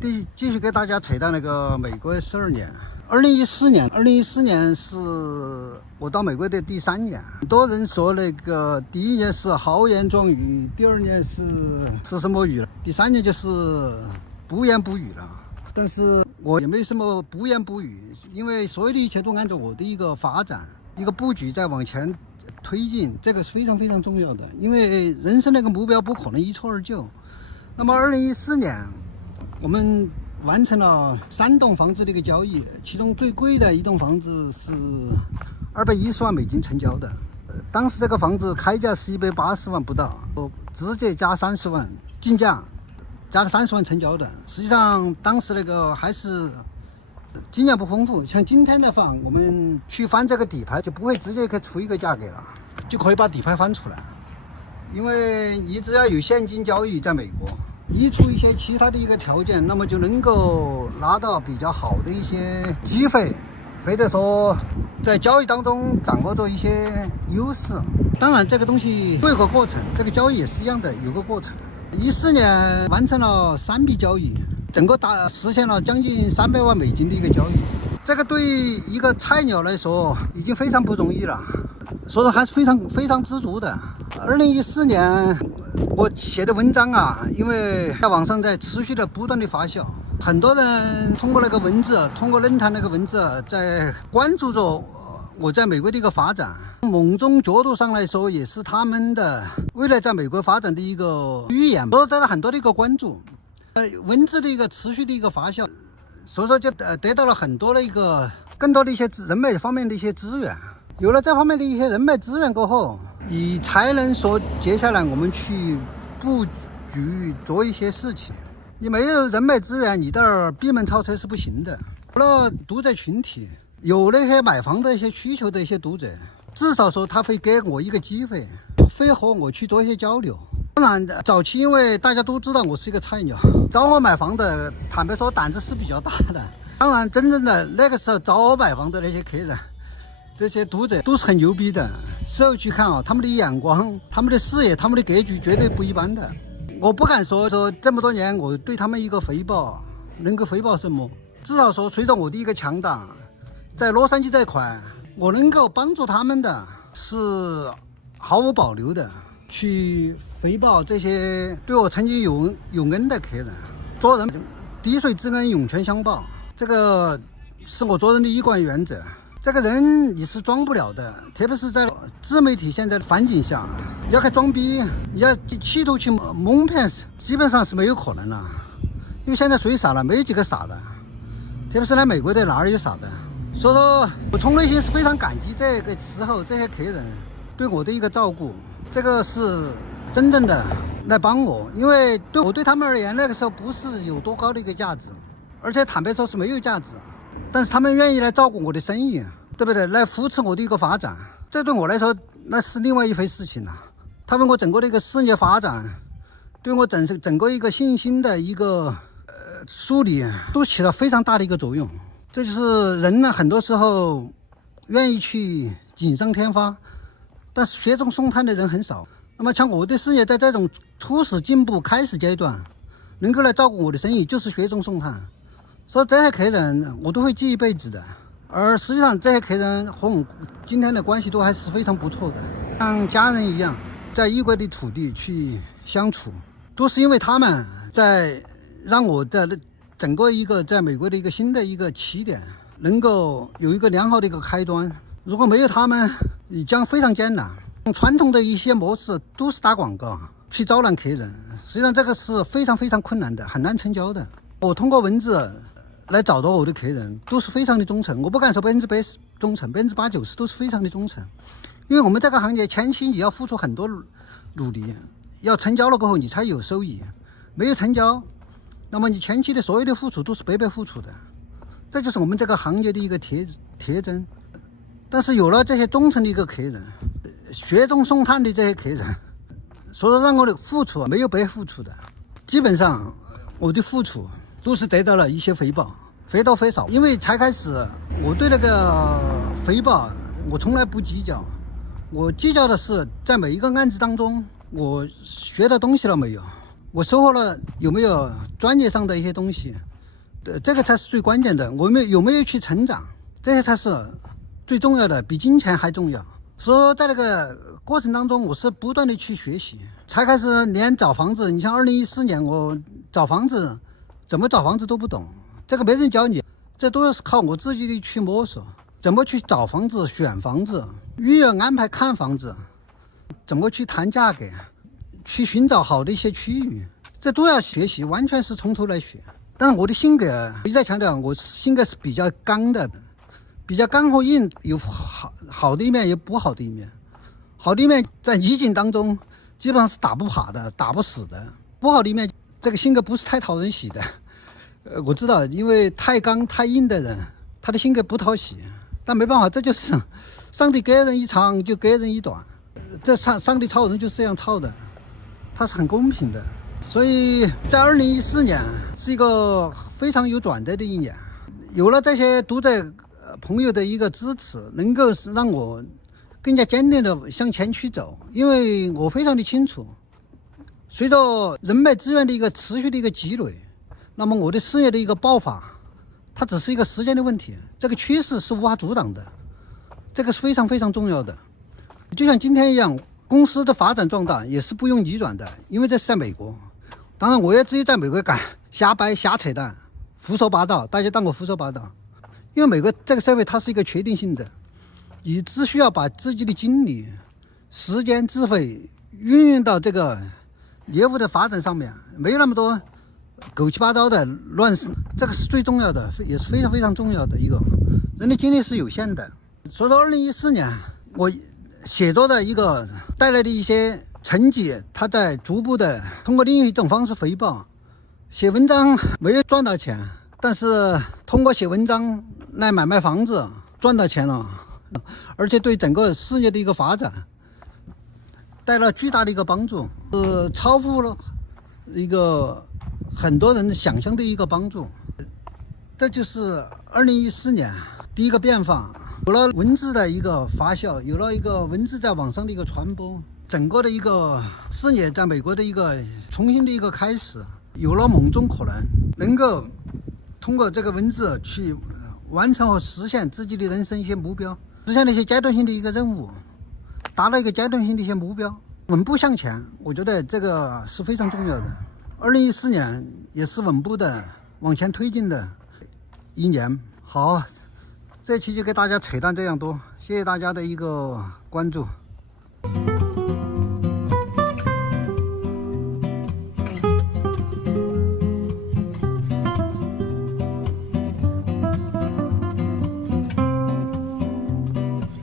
继续给大家扯到那个美国12年。2014年是我到美国的第3年。很多人说那个第1年是豪言壮语，第2年是什么语了？第3年就是不言不语了。但是我也没什么不言不语，因为所有的一切都按照我的一个发展、一个布局在往前推进，这个是非常非常重要的。因为人生那个目标不可能一蹴而就。那么2014年，我们完成了3栋房子的一个交易，其中最贵的一栋房子是210万美金成交的。当时这个房子开价是180万不到，直接加30万进价，加了30万成交的。实际上当时那个还是经验不丰富，像今天的话，我们去翻这个底牌就不会直接可以出一个价格了，就可以把底牌翻出来。因为你只要有现金交易，在美国一出一些其他的一个条件，那么就能够拿到比较好的一些机会，或者说在交易当中掌握着一些优势。当然这个东西都有个过程，这个交易也是一样的，有个过程。14年完成了3笔交易，整个实现了将近300万美金的一个交易。这个对一个菜鸟来说已经非常不容易了，所以说还是非常知足的。2014年我写的文章啊，因为在网上在持续的不断的发酵，很多人通过那个文字，通过论坛那个文字，在关注着我在美国的一个发展。某种角度上来说，也是他们的未来在美国发展的一个预言，所以得到很多的一个关注。文字的一个持续的一个发酵，所以说就得到了很多的一个更多的一些人脉方面的一些资源。有了这方面的一些人脉资源过后，你才能说接下来我们去布局做一些事情。你没有人脉资源，你这儿闭门造车是不行的。除了读者群体，有那些买房的一些需求的一些读者，至少说他会给我一个机会，会和我去做一些交流。当然早期因为大家都知道我是一个菜鸟，找我买房的坦白说胆子是比较大的。当然真正的那个时候找我买房的那些客人，这些读者都是很牛逼的。事后去看啊，他们的眼光、他们的视野、他们的格局绝对不一般的。我不敢说这么多年我对他们一个回报，能够回报什么，至少说随着我的一个强大，在洛杉矶这一块，我能够帮助他们的是毫无保留的去回报这些对我曾经有恩的客人。做人滴水之恩涌泉相报，这个是我做人的一贯原则。这个人你是装不了的，特别是在自媒体现在的环境下，你要去装逼，你要企图去蒙骗，基本上是没有可能了。因为现在谁傻了？没有几个傻的，特别是来美国的哪儿有傻的？所以说我从内心是非常感激这个时候这些客人对我的一个照顾，这个是真正的来帮我。因为我对他们而言，那个时候不是有多高的一个价值，而且坦白说是没有价值，但是他们愿意来照顾我的生意，对不对？来扶持我的一个发展，这对我来说那是另外一回事情了。他们我整个的一个事业发展，对我整个一个信心的一个树立，都起了非常大的一个作用。这就是人呢，很多时候愿意去锦上添花，但是雪中送炭的人很少。那么像我的事业在这种初始进步开始阶段，能够来照顾我的生意，就是雪中送炭。所以这些客人我都会记一辈子的。而实际上这些客人和我今天的关系都还是非常不错的，像家人一样，在异国的土地去相处，都是因为他们在让我的整个一个在美国的一个新的一个起点能够有一个良好的一个开端。如果没有他们，你将非常艰难。传统的一些模式都是打广告去招揽客人，实际上这个是非常非常困难的，很难成交的。我通过文字来找到我的客人都是非常的忠诚，我不敢说100%忠诚，80%、90%都是非常的忠诚。因为我们这个行业前期你要付出很多努力，要成交了过后你才有收益，没有成交，那么你前期的所有的付出都是白白付出的，这就是我们这个行业的一个特征。但是有了这些忠诚的一个客人，雪中送炭的这些客人，所以让我的付出没有白付出的，基本上我的付出都是得到了一些回报，非多非少。因为才开始，我对那个回报我从来不计较，我计较的是在每一个案子当中我学到东西了没有，我收获了有没有专业上的一些东西，这个才是最关键的。我们有没有去成长，这些才是最重要的，比金钱还重要。所以说，在那个过程当中，我是不断的去学习，才开始连找房子。你像2014年，我找房子怎么找房子都不懂，这个没人教你，这都是靠我自己的去摸索。怎么去找房子、选房子、预约安排看房子，怎么去谈价格，去寻找好的一些区域，这都要学习，完全是从头来学。但我的性格一直在强调，我性格是比较刚的，比较刚和硬，有好的一面，有不好的一面。好的一面在逆境当中基本上是打不垮的，打不死的。不好的一面，这个性格不是太讨人喜的。我知道，因为太刚太硬的人，他的性格不讨喜。但没办法，这就是上帝给人一长就给人一短，这上帝操人就是这样操的，他是很公平的。所以在2014年是一个非常有转折的一年，有了这些读者朋友的一个支持，能够让我更加坚定的向前去走。因为我非常的清楚，随着人脉资源的一个持续的一个积累，那么我的事业的一个爆发，它只是一个时间的问题，这个趋势是无法阻挡的，这个是非常非常重要的。就像今天一样，公司的发展壮大也是不用逆转的，因为这是在美国。当然我也自己在美国敢瞎掰瞎扯淡，胡说八道，大家当我胡说八道。因为美国这个社会它是一个确定性的，你只需要把自己的精力、时间、智慧运用到这个业务的发展上面，没有那么多狗七八糟的乱事，这个是最重要的，也是非常非常重要的一个。人的精力是有限的，所以说2014年我写作的一个带来的一些成绩，它在逐步的通过另一种方式回报。写文章没有赚到钱，但是通过写文章来买卖房子赚到钱了，而且对整个事业的一个发展带来巨大的一个帮助，超乎了一个很多人想象的一个帮助。这就是2014年第一个变化，有了文字的一个发酵，有了一个文字在网上的一个传播，整个的一个事业在美国的一个重新的一个开始，有了某种可能，能够通过这个文字去完成和实现自己的人生一些目标，实现了一些阶段性的一个任务，达到一个阶段性的一些目标，稳步向前。我觉得这个是非常重要的。2014年也是稳步的往前推进的一年。好，这期就给大家扯淡这样多，谢谢大家的一个关注。